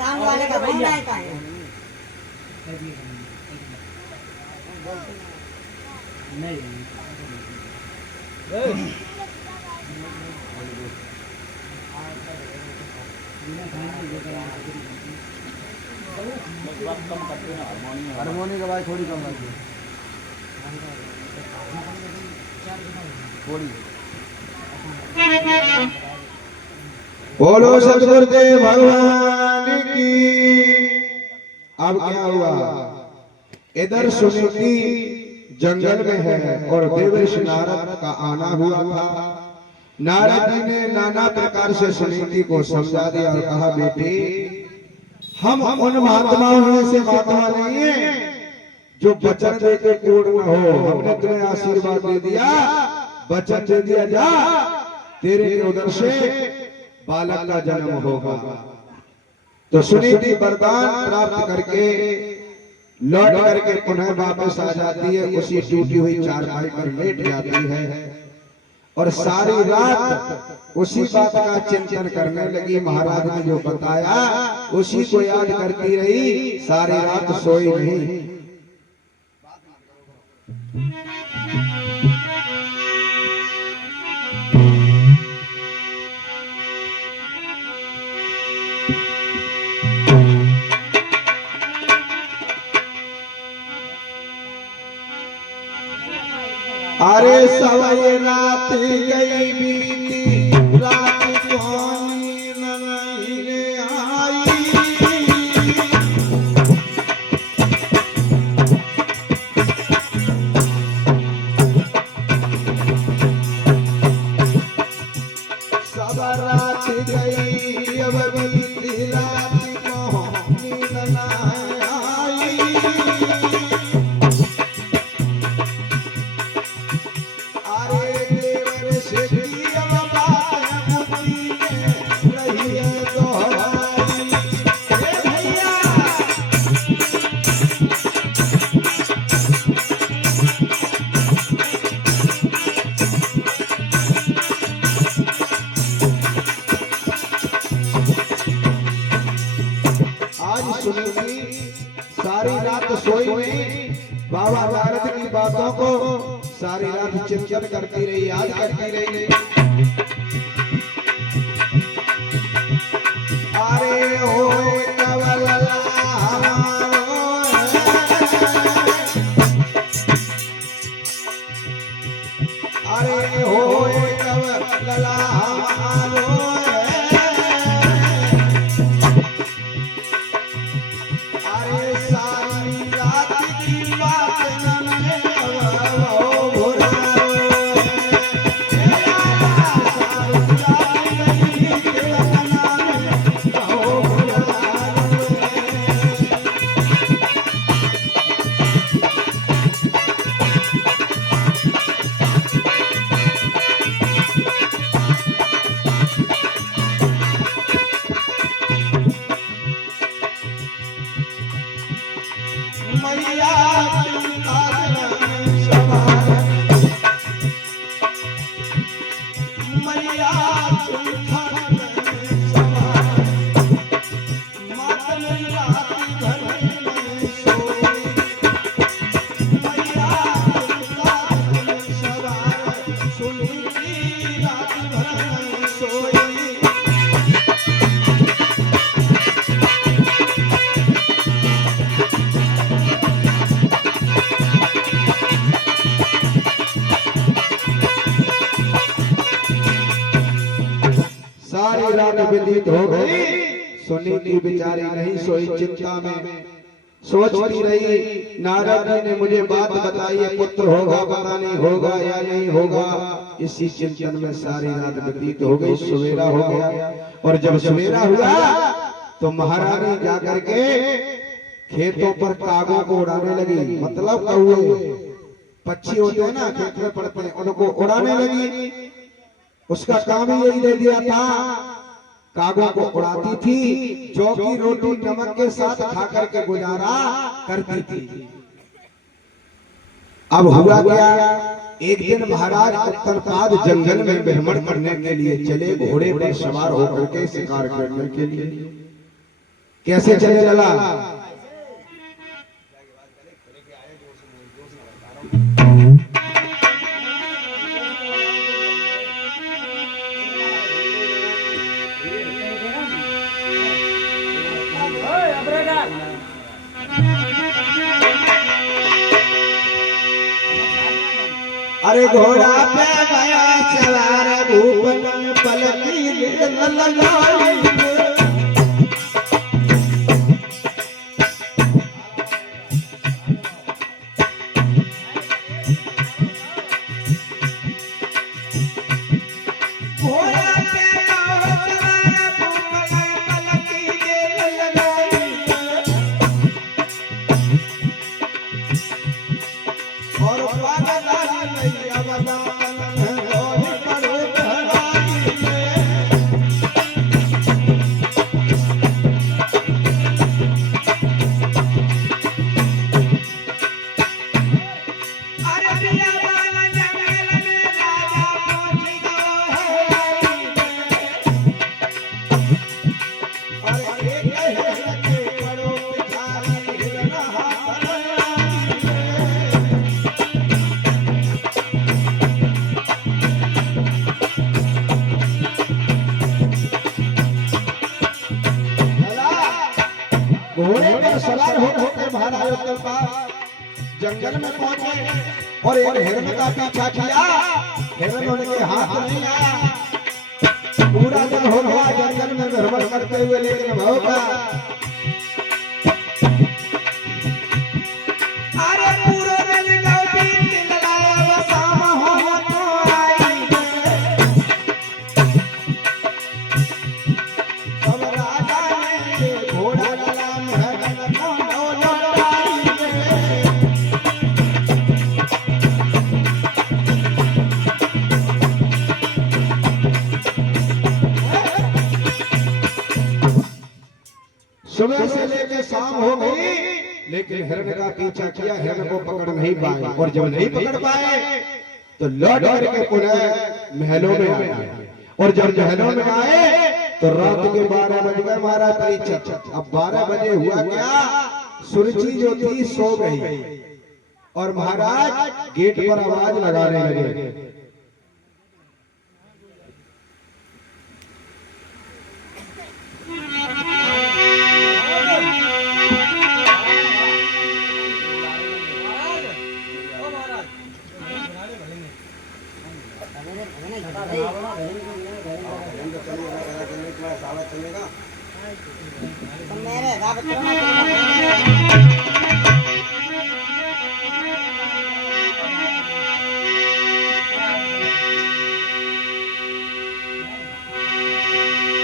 काम वाले का बंदा है का है हारमोनी का भाई थोड़ी कम लगी थोड़ी। बोलो सतगुरुदेव भगवान की। अब क्या हुआ, इधर सुनीति जंगल में है और देवर्षि नारद का आना हुआ था। नारद जी ने नाना प्रकार से सुनीति को समझा दिया और कहा बेटी हम उन महात्माओं में से महात्मा नहीं है जो वचन दे के पूर्ण हो। हमने तुम्हें आशीर्वाद दे दिया, वचन दे दिया, जा तेरे के उधर से बालक का जन्म होगा। तो सुनीति वरदान प्राप्त करके लौट करके पुनः वापस आ जाती है, उसी टूटी हुई चारपाई पर लेट जाती है और सारी रात उसी बात का चिंतन करने लगी। महाराज ने जो बताया उसी को याद करती रही, सारी रात सोई नहीं। अरे सवई रात गई बीती, रात को नींद नहीं आई। सब रात गई अब बीती, रात को नींद नहीं आई। सारी रात सोई नहीं, बाबा नारद की बातों को सारी रात चिंतन करती रही, याद करती रही। अरे हो कवलला अरे हो कवलला सारी रात व्यतीत हो गई। सुनीति बेचारी नहीं सोई, चिंता में सोचती रही। नारद जी ने मुझे बात बताई है, पुत्र होगा, पता नहीं होगा या नहीं होगा। इसी चिंतन में सारी रात व्यतीत हो गई। सवेरा हो गया और जब सवेरा हुआ तो महारानी जाकर के खेतों पर कागों को उड़ाने लगी, मतलब कौवे पक्षी होते हैं ना खेत में पड़ते हैं, उनको उड़ाने लगी। उसका काम ही यही दे दिया था, कागों को उड़ाती थी, जौ की रोटी नमक के साथ खा करके गुजारा करती थी। अब हुआ क्या, एक दिन महाराज उत्तरपाद जंगल में भ्रमण करने के लिए चले, घोड़े पर सवार होकर के शिकार करने के लिए। कैसे चले लला? अरे घोड़ा पे गया सवार भूपन पलकी लललाई। घोड़े पर सवार होकर महाराज उत्तरपाद जंगल में पहुंचे और एक हिरण का पीछा किया। हिरण उनके हाथ नहीं आया। पूरा दिन हो गया जंगल में भ्रमण करते हुए, लेकिन भौंका अरे पूरा दिन गौरी तिललाया शाम हो तो आई। अब राजा ने घोड़ा सुबह से लेकर शाम हो गई, लेकिन हिरण का पीछा किया, हिरण को पकड़ नहीं पाए। और जब नहीं पकड़ पाए तो लौट करके पुनः महलों में आए। और जब महलों में आए तो रात के 12 बज गए महाराज परीक्षा। अब 12 बजे हुआ क्या, सुरुचि जो थी सो गई और महाराज गेट पर आवाज लगाने लगे।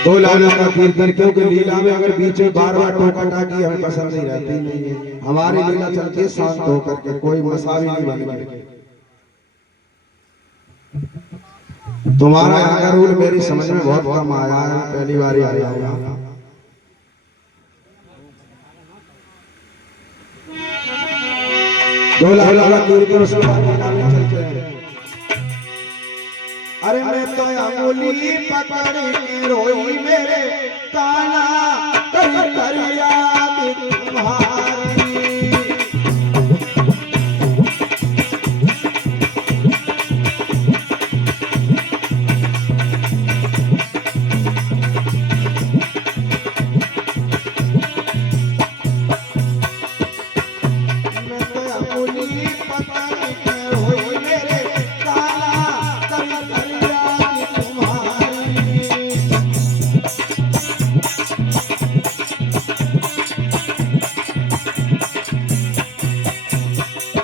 दो लाला का कीर्तन, क्योंकि लीला में अगर बीच में बार बार टोका टाकी हमें पसंद नहीं रहती। नहीं, हमारी लीला चलती है शांत होकर के, कोई मसावी नहीं बन के। तुम्हारा यहाँ का रूल मेरी समझ में बहुत कम आया है, पहली बार आया होगा। दो लाला कीर्तन उसके बाद लीला में चलते हैं। अरे मैं तो अंगुली पकड़ के रोई मेरे काना करिया।